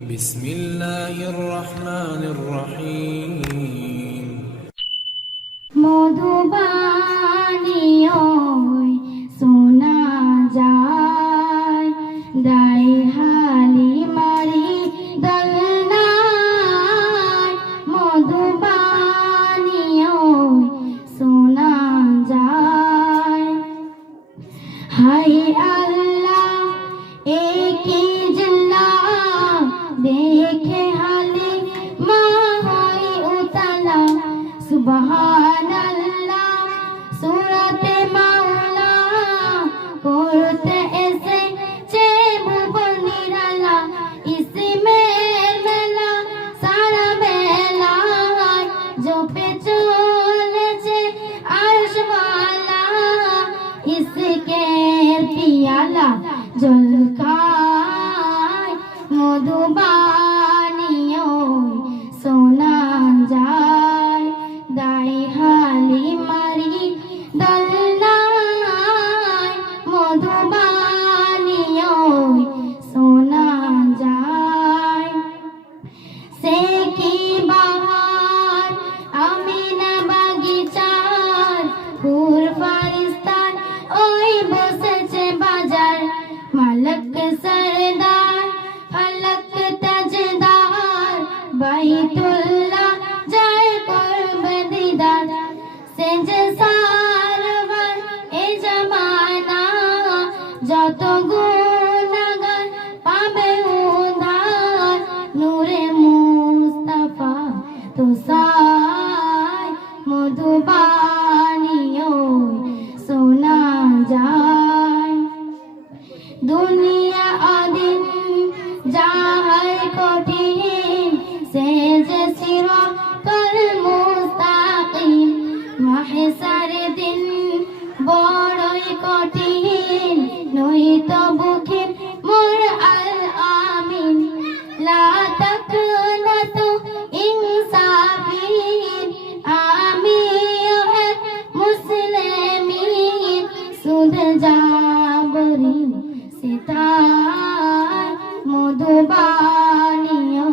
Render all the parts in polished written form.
بسم الله الرحمن الرحيم মধুবাণীয় শোনা যায় দাই হালিমারি দলনায় মধুবাণীয় শোনা যায় হাই আল্লাহ একি জিল্লাহ দেখে হালিমা হয় উতালা সুবহানাল্লাহ সূরাতে মাওলা করতে এসেছে ভুবন নিরালা ইসমের মেলা সারা বেলায় জপে চলেছে আরশওয়ালা ইসকের পিয়ালা ঝলকায় মধুবাণীয় শোনা যায় দাই হালিমারি দলনায় মধুবাণীয় শোনা যায় সে কি বাহার আমিনা বাগিচার হুর ফারিস্তান ওই বসেছে বাজার মালক সরদার ফলক তাজদার বাইতুল্লাহ যায় করবে দিদার সে যে সারওয়ার এ জামানা যত গুনাহগার পাবে উদ্ধার নূরে মুস্তাফা তো সায় মধুবাণীয় শোনা যায় দুনিয়া আদিন যাহার কঠিন সে যে সিরাতাল মুস্তাকিম মাহশার দিন বড়ই কঠিন নহিত বুকে মোর আল আমিন লা তাকনাতু ইনসাফিন আমিও এক মুসলিমিন সুদ জাবরি সিতার মধুবাণীয়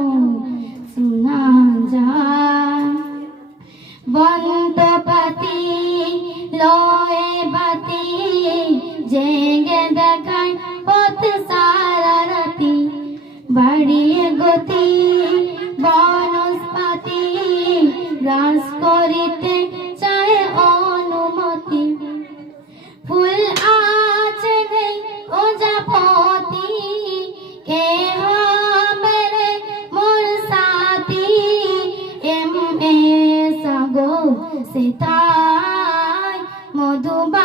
শোনা যায় বন্তপাতি লয়ে বাতি জেগে দেখায় পথ সারা রাতি বাড়িয়ে গতি বনস্পতি গ্রাস করিতে চায় অনুমতি ফুল আছে নেই প্রজাপতি কে হবে রে মোর সাথী এম এ সাগো সিতায় মধুবা